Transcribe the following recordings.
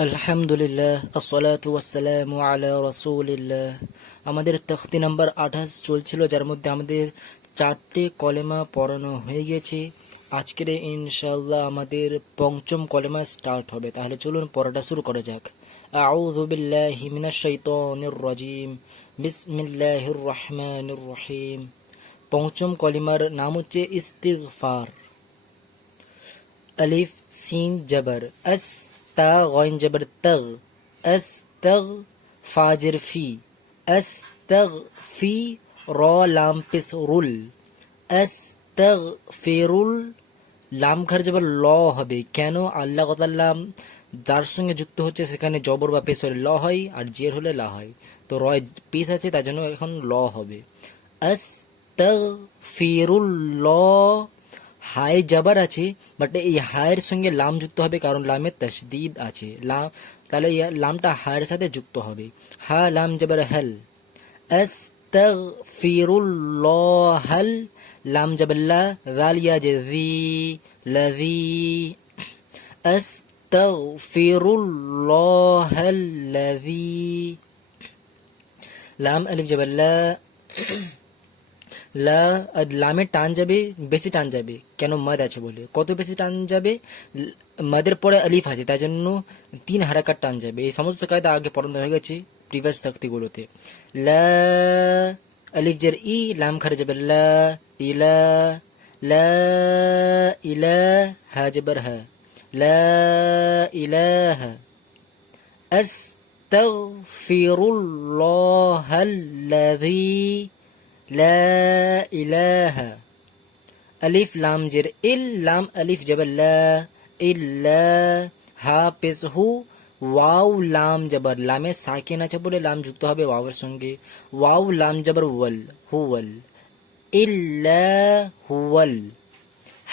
আলহামদুলিল্লাহ আসসালাতু ওয়াসসালামু আলা রাসূলিল্লাহ আমাদের তখতি নাম্বার আঠাশ চলছিল যার মধ্যে আমাদের চারটে কলেমা পড়ানো হয়ে গেছে আজকের ইনশাল্লাহ আমাদের পঞ্চম কলেমা স্টার্ট হবে তাহলে চলুন পড়াটা শুরু করা যাক আউযু বিল্লাহি মিনাশ শাইতানির রাজিম বিসমিল্লাহির রহমানির রহিম পঞ্চম কলিমার নাম হচ্ছে ইস্তিগফার ألف سين جبر أس তা গইন জবর তগ এস তগ ফাজের ফি এস তগ ফি র লাম পিস রুল এস তগ ফেরুল লাম খার জবর ল হবে। কেন আল্লাহ কতাল্লাম যার সঙ্গে যুক্ত হচ্ছে সেখানে জবর বা পেস হলে ল হয় আর জের হলে লা হয়। তো রয় পেস আছে, তার জন্য এখন ল হবে। আস তগ ফিরুল ল হাই জাবার আছে বাট এই হায়ের সঙ্গে লাম যুক্ত হবে কারণ লামের তসদিদ আছে। লাম, তাহলে লামটা হায়ের সাথে যুক্ত হবে। হা, লাম, জাবার, হেল। এস তগফিরুল্লাহল লাম জাবাল্লা গালিয়া জজি লজি এস তগফিরুল্লাহল লজি লাম, আলিফ জাবাল্লা লা আর লামে টান যাবে বেশি টান যাবে কেন মদ আছে বলে কত বেশি টান যাবে ল- মদের পরে আলিফ আছে তাই জন্য তিন হারাকার টান যাবে এই সমস্ত কায়দা আগে পড়ানো হয়ে গেছে প্রিভিয়াস তাক্তিগুলোতে লা আলিফ জের ই লাম খারে যাবে লা ইলা লা ইলা হা জবর হা লা ইলাহা أستغفر الله الذي لا إله ألف لام جر إل لام ألف جبل لا إلا হা পেশ হু ওয়াও লাম জবর লামে সাকিন আছে বলে লাম যুক্ত হবে ওয়াওয়ের সঙ্গে ওয়াও লাম জবর ওয়াল হুয়াল ইল্লা হুয়াল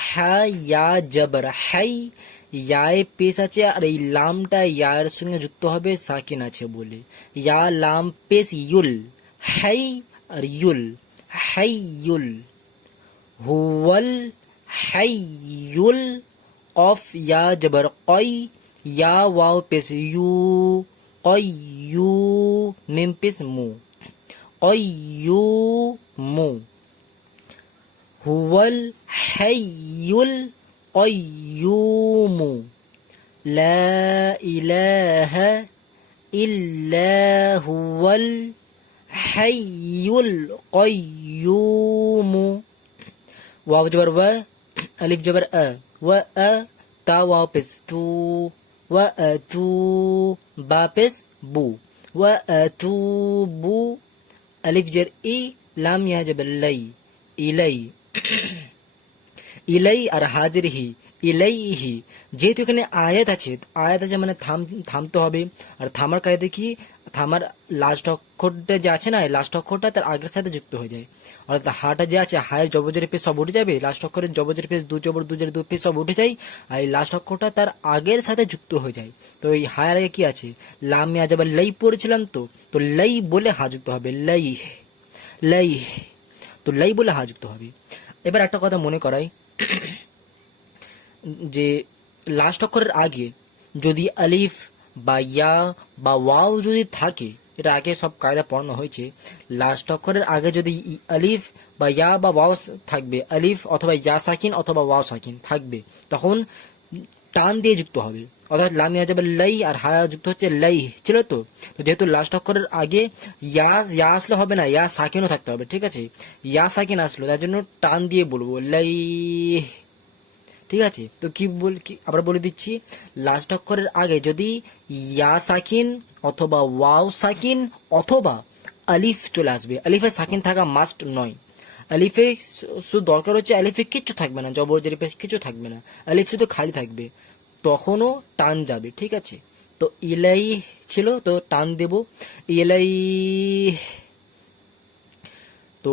হা ইয়া জবর হাই ইয়ায় পেশ আছে আর এই লামটা ইয়ার সঙ্গে যুক্ত হবে সাকিন আছে বলে ইয়া লাম পেশ ইউল হাই আর ইউল حي هو الحي قف يا جبر قي يا واو بس يو قي يو من بس مو. قيوم هو الحي القيوم لا إله إلا هو الحي القيوم ইউমু ওয়াও জবর ওয়া আলিফ জবর আ ওয়া আ তা ওয়াও পেস তু ওয়া আ তু বা পেস বু ওয়া আ তু বু আলিফ জের ই লাম ইয়া জবর লাই ইলাই ইলাই আর হাজির হি ইলাইহি যেহেতু এখানে আয়াত আছে আয়াত আছে মানে থাম থামতে হবে আর থামার কায়দা কি থামার লাস্ট অক্ষরটা যে আছে না লাস্ট অক্ষরটা তার আগের সাথে যুক্ত হয়ে যায়। অর্থাৎ হাটা যে আছে, হায়ের জবজের পেশ সব উঠে যাবে লাস্ট অক্ষরের জবজের পেশ দু জবর দুজের দু পেশ সব উঠে যায়, আর এই লাস্ট অক্ষরটা তার আগের সাথে যুক্ত হয়ে যায়। তো এই হায়ের আগে কি আছে? লাম যাবার লাই পড়েছিলাম তো তো লাই বলে হা যুক্ত হবে, লাই লাই তো লাই বলে হা যুক্ত হবে। এবার একটা কথা মনে করাই, যে লাস্ট অক্ষরের আগে যদি আলিফ বা ইয়া বা ওয়াও যদি থাকে, এটা আগে সব কায়দা পড়ানো হয়েছে। লাস্ট অক্ষরের আগে যদি আলিফ বা ইয়া বা ওয়াও থাকবে, আলিফ অথবা ইয়া সাকিন অথবা ওয়াও সাকিন থাকবে, তখন টান দিয়ে যুক্ত হবে। অর্থাৎ লামিয়া যাবে লাই আর হায়া যুক্ত হচ্ছে লাই, ছিল তো? তো যেহেতু লাস্ট অক্ষরের আগে ইয়া ইয়া আসলে হবে না, ইয়া সাকিনও থাকতে হবে, ঠিক আছে? ইয়া সাকিন আসলো, তার জন্য টান দিয়ে বলব, লাই। ঠিক আছে? তো কি বল, কি আবার বলে দিচ্ছি লাস্ট অক্ষরের আগে যদি ইয়া সাকিন অথবা ওয়াও সাকিন অথবা আলিফ চলে আসবে। আলিফে সাকিন থাকা মাস্ট নয়। আলিফে শুধু দরকার হচ্ছে আলিফে কিচ্ছু থাকবে না, জবর জরিফে কিছু থাকবে না। আলিফ শুধু খালি থাকবে। তখনও টান যাবে, ঠিক আছে? তো ইলাই ছিল, তো টান দেব। ইলাই, তো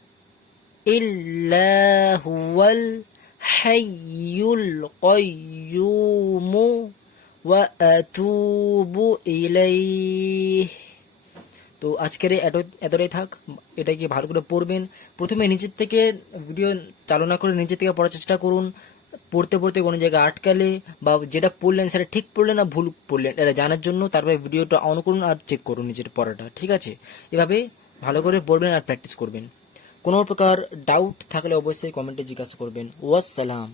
إلا هو الحي القيوم وأتوب إليه তো আজকের এই এত- এতটাই থাক এটাকে ভালো করে পড়বেন প্রথমে নিজের থেকে ভিডিও চালনা করে নিজের থেকে পড়ার চেষ্টা করুন পড়তে পড়তে কোনো জায়গায় আটকালে বা যেটা পড়লেন সেটা ঠিক পড়লেন না ভুল পড়লেন এটা জানার জন্য তারপরে ভিডিওটা অন করুন আর চেক করুন নিজের পড়াটা ঠিক আছে এভাবে ভালো করে পড়বেন আর প্র্যাকটিস করবেন কোনো প্রকার ডাউট থাকলে অবশ্যই কমেন্টে জিজ্ঞাসা করবেন। ওয়াসসালাম।